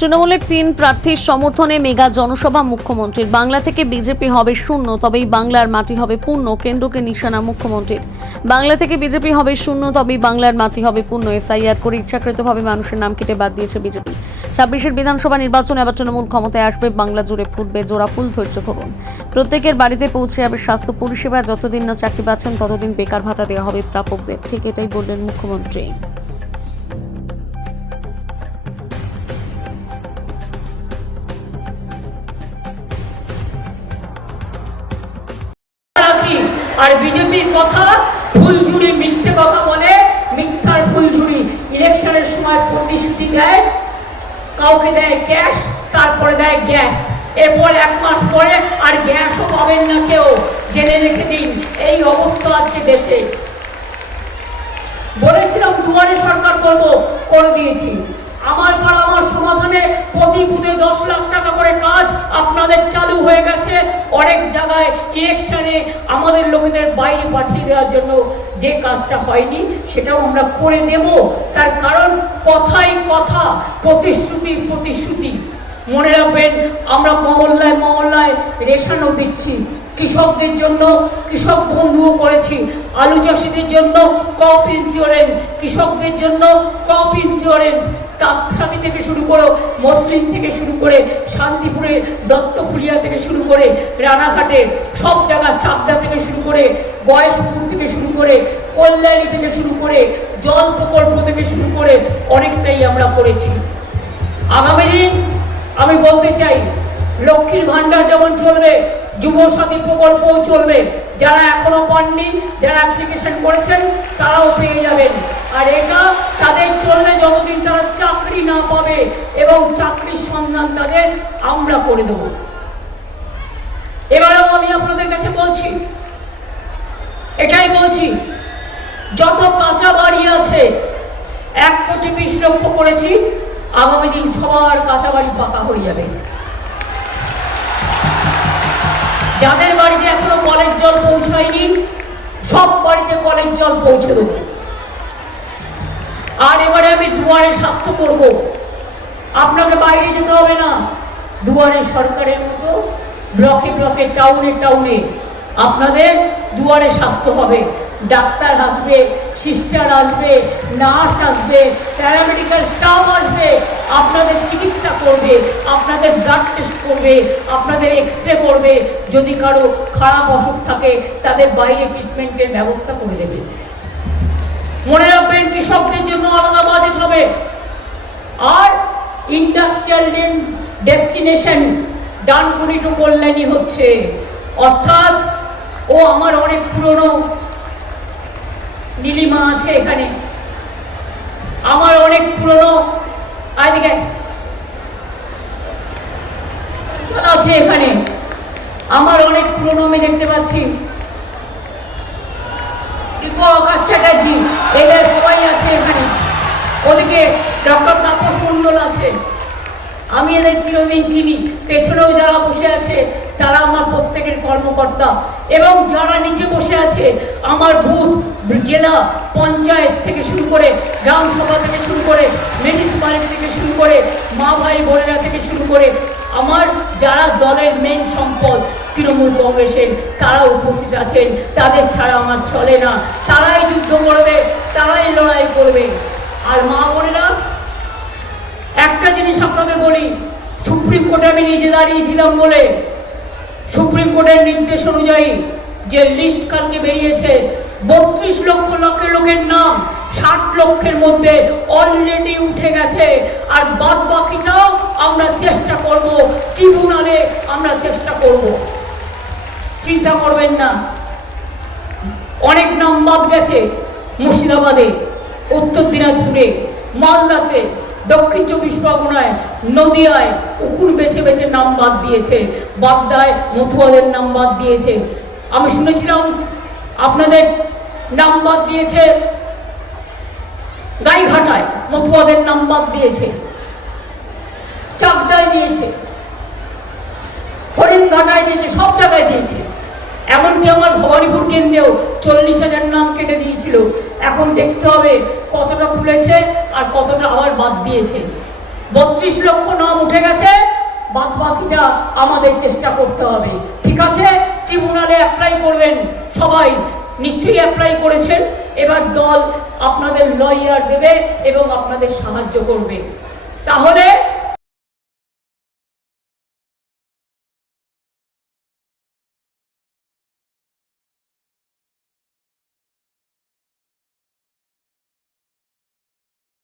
তৃণমূলের 3 প্রার্থীর সমর্থনে মেগা জনসভা মুখ্যমন্ত্রীর। বাংলা থেকে বিজেপি হবে শূন্য, তবেই বাংলার মাটি হবে পূর্ণ, কেন্দ্রকে নিশানা মুখ্যমন্ত্রীর। বাংলা থেকে বিজেপি হবে শূন্য, তবেই বাংলার মাটি হবে পূর্ণ। এসআইআর করে ইচ্ছাকৃতভাবে মানুষের নাম কেটে বাদ দিয়েছে বিজেপি। 26-এর বিধানসভা নির্বাচনে আবার তৃণমূল ক্ষমতায় আসবে, বাংলা জুড়ে ফুটবে জোড়া ফুল। ধৈর্য ধরুন। প্রত্যেকের বাড়িতে পৌঁছে যাবে স্বাস্থ্য পরিষেবা। যতদিন না চাকরি পাচ্ছেন ততদিন বেকার ভাতা দেওয়া হবে প্রাপকদের। ঠিক এটাই বললেন মুখ্যমন্ত্রী। আর বিজেপির কথা ফুলঝুরি, মিথ্যে কথা বলে, মিথ্যার ফুলঝুরি। ইলেকশনের সময় প্রতিশ্রুতি দেয়, কাউকে দেয় ক্যাশ, তারপরে দেয় গ্যাস, এরপর 1 মাস পরে আর গ্যাসও পাবেন না কেউ। জেনে রেখে দিন, এই অবস্থা আজকে দেশে। বলেছিলাম দুয়ারে সরকার করব, করে দিয়েছি। আমার পাড়া আমার সমাধানে প্রতি বুথে 10 লাখ টাকা করে কাজ আপনাদের চালু হয়ে গেছে। অনেক জায়গায় ইলেকশনে আমাদের লোকেদের বাইরে পাঠিয়ে দেওয়ার জন্য যে কাজটা হয়নি সেটাও আমরা করে দেব। তার কারণ কথাই কথা, প্রতিশ্রুতি প্রতিশ্রুতি। মনে রাখবেন, আমরা মহল্লায় মহল্লায় রেশনও দিচ্ছি। কৃষকদের জন্য কৃষক বন্ধুও করেছি, আলু চাষিদের জন্য ক্রপ ইন্স্যুরেন্স, কৃষকদের জন্য ক্রপ ইন্স্যুরেন্স, তাঁতখাতি থেকে শুরু করে মসলিন থেকে শুরু করে শান্তিপুরে দত্তফুলিয়া থেকে শুরু করে রানাঘাটে সব জায়গা, চাকদা থেকে শুরু করে গয়েশপুর থেকে শুরু করে কল্যাণী থেকে শুরু করে জল প্রকল্প থেকে শুরু করে অনেকটাই আমরা করেছি। আগামী দিন আমি বলতে চাই, লক্ষ্মীর ভাণ্ডার যেমন চলবে, যুবসাথী প্রকল্পও চলবে। যারা এখনো পাননি, যারা অ্যাপ্লিকেশন করেছেন তারাও পেয়ে যাবেন। আর এটা তাদের চলবে যতদিন তারা চাকরি না পাবে, এবং চাকরির সন্ধান তাদের আমরা করে দেব। এবারেও আমি আপনাদের কাছে বলছি, এটাই বলছি, যত কাঁচা বাড়ি আছে 1,20,00,000 করেছি, আগামী দিন সবার কাঁচা বাড়ি পাকা হয়ে যাবে। যাদের বাড়িতে এখনো কলের জল পৌঁছায়নি, সব বাড়িতে কলের জল পৌঁছে দেব। আর এবারে আমি দুয়ারে স্বাস্থ্য করব। আপনাকে বাইরে যেতে হবে না, দুয়ারে সরকারের মতো ব্লকে ব্লকে, টাউনে টাউনে আপনাদের দুয়ারে স্বাস্থ্য হবে। ডাক্তার আসবে, সিস্টার আসবে, নার্স আসবে, প্যারামেডিক্যাল স্টাফ আসবে, আপনাদের চিকিৎসা করবে, আপনাদের ব্লাড টেস্ট করবে, আপনাদের এক্সরে করবে। যদি কারো খারাপ অসুখ থাকে তাদের বাইরে ট্রিটমেন্টের ব্যবস্থা করে দেবে। মনে রাখবেন, কৃষকদের জন্য আলাদা বাজেট হবে। আর industrial destination Dankuni to Kalyani হচ্ছে। অর্থাৎ ও আমার অনেক পুরনো নীলিমা আছে এখানে, আমার অনেক পুরনো আজকে আছে এখানে, আমার অনেক পুরনো আমি দেখতে পাচ্ছি, দীপক চ্যাটার্জি, এদের সবাই আছে এখানে। ওদিকে ডক্টর তাপস মণ্ডল আছে, আমি এদের চিরদিন চিনি। পেছনেও যারা বসে আছে তারা আমার প্রত্যেকের কর্মকর্তা, এবং যারা নিচে বসে আছে আমার বুথ, জেলা পঞ্চায়েত থেকে শুরু করে, গ্রাম সভা থেকে শুরু করে, মিউনিসিপ্যালিটি থেকে শুরু করে, মা ভাই বোনেরা থেকে শুরু করে, আমার যারা দলের মেন সম্পদ তৃণমূল কংগ্রেসের, তারা উপস্থিত আছেন। তাদের ছাড়া আমার চলে না। তারাই যুদ্ধ করবে, তারাই লড়াই করবে। আর মা বোনেরা, একটা জিনিস আপনাদের বলি, সুপ্রিম কোর্টে আমি নিজে দাঁড়িয়েছিলাম বলে, সুপ্রিম কোর্টের নির্দেশ অনুযায়ী যে লিস্ট কালকে বেরিয়েছে, 32 লক্ষ লোকের নাম 60 লক্ষের মধ্যে অলরেডি উঠে গেছে। আর বাদ বাকিটাও আমরা চেষ্টা করব, ট্রিবিউনালে আমরা চেষ্টা করব। চিন্তা করবেন না। অনেক নাম বাদ গেছে, মুর্শিদাবাদে, উত্তর দিনাজপুরে, মালদাতে, দক্ষিণ 24 পরগনায়, নদিয়ায় উকুন বেছে বেছে নাম বাদ দিয়েছে। বাগদায় মতুয়াদের নাম বাদ দিয়েছে। আমি শুনেছিলাম আপনাদের নাম বাদ দিয়েছে গাইঘাটায়, মতুয়াদের নাম বাদ দিয়েছে, চাকদায় দিয়েছে, হরিণঘাটায় দিয়েছে, সব জায়গায় দিয়েছে। এমনকি আমার ভবানীপুর কেন্দ্রেও 40,000 নাম কেটে দিয়েছিল। এখন দেখতে হবে কতটা তুলেছে আর কতটা আবার বাদ দিয়েছে। 32 লক্ষ নাম উঠে গেছে, বাদ বাকিটা আমাদের চেষ্টা করতে হবে। ঠিক আছে, ট্রিব্যুনালে অ্যাপ্লাই করবেন, সবাই নিশ্চয়ই অ্যাপ্লাই করেছেন। এবার দল আপনাদের লয়ার দেবে এবং আপনাদের সাহায্য করবে। তাহলে